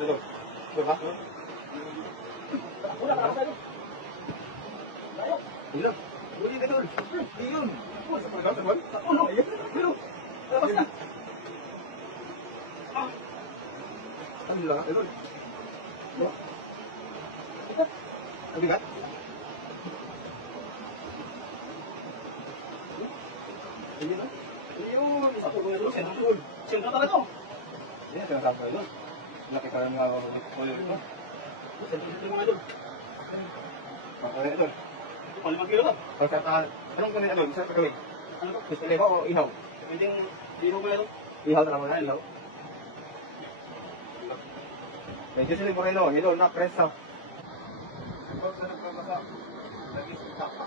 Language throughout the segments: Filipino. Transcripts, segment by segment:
Dito. Diba? Wala ka sa Dito. Uli ka doon. Yun. Sa pagkaw, sa buwan? Sa puno. Pero, labas na. Ano lang? Ito. Ang bigat? Hindi na. Ayun, isa po mga doon. Sentro talaga. Yan, sinasabi ko doon. Laki ka lang nga ulit ito. Sentro mga doon. Okay, ito. Ito pa 5 kilo ka. Pagkatahan, anong kunin doon? Saan gagawin? Ano ba? Gusto ba o ihaw? Pwedeng dino mo na doon. Ihaw na naman na, ihaw. Medyo sila Moreno, yun na, presa. Pag sa nagpapasa, nag-isip ka pa.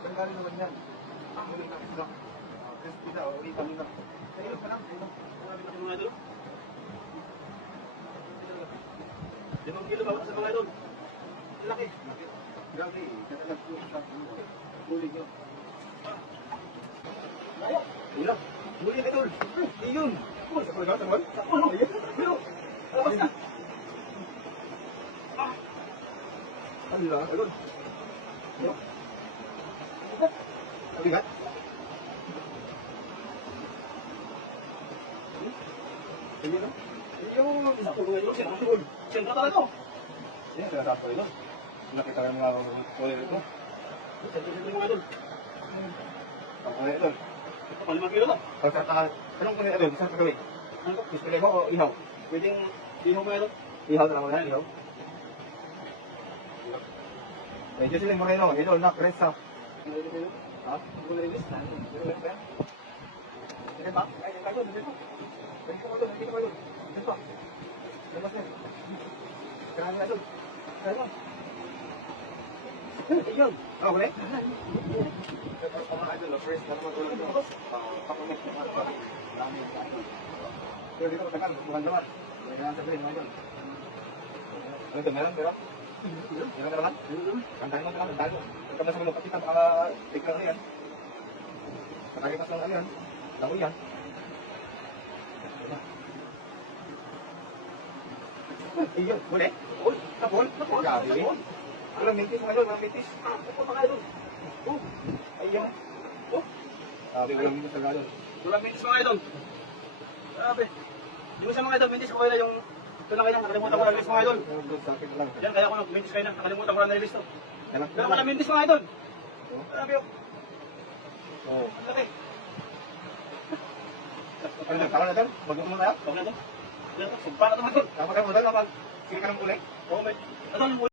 Tanggalin naman yan. Ulit na isla. Crispy na, ulit kami na. Ayun pa lang, ayun. Mga doon. 5 kilo ba sa mga doon? Laki. Grabe, katalag po sa ulit nyo. Ulang, ulit ito. Iyon. Sa pagkaw, sa buwan? Sa puno. Pero, labas na. Ano lang, ayun. Ang bigat? Ayun na. Ayun, isa po mga doon. Sentro talaga. Yan, sinasabi ko ito. Laki ka lang mga ulit ito. Sentro mga doon. Ang ulit ito. Ito pa 5 kilo ka. Pagkatahan, anong kunin ito? Saan gagawin? Ano ba? Gusto mo o ihaw? Pwedeng dino mo na doon. Ihaw na naman yan, ihaw. Medyo sila Moreno, yun na, presa. Ha? Kung narilis na, Dito ba? Dito ba? Ay, dito ba? Dito ba? Dito ba? Dito ba? Dito ba? Labas na. Karami na doon. Karami. ayun. Oh, boleh? Mga idol, first na naman tulad ito. Pakumit ng mga kapatid. Marami yung idol. Pero dito matagal, bukan naman. May kailangan sabihin mga idol. Ano ito, meron? Meron? Meron ka naman? Kantahin mo, kantahin mo. Pagka nasa mga kapitan, baka tignan na yan. Nakakipas lang ano yan. Langoy yan. Iyon, boleh? Uy, napol. Grabe. Walang mintis mga idol, walang mintis. Ito pa nga doon. Ayun. Sabi, walang mintis talaga doon. Walang mintis mga idol. Grabe. Yung sa mga idol, mintis ko kayo na yung ito lang kayo na, nakalimutan ko na release mga idol. Sa akin lang. Yan, kaya ako mintis kayo na, nakalimutan ko na release to. Yan. Pero walang mintis mga idol. Grabe yun. Oo. Ang laki. Ano na, tara na doon? Magluto na tayo? Huwag na to. Yan, sugpa na to mga idol. Tama ka mo doon kapag sige ka ng ulit. Oo, may. Ito,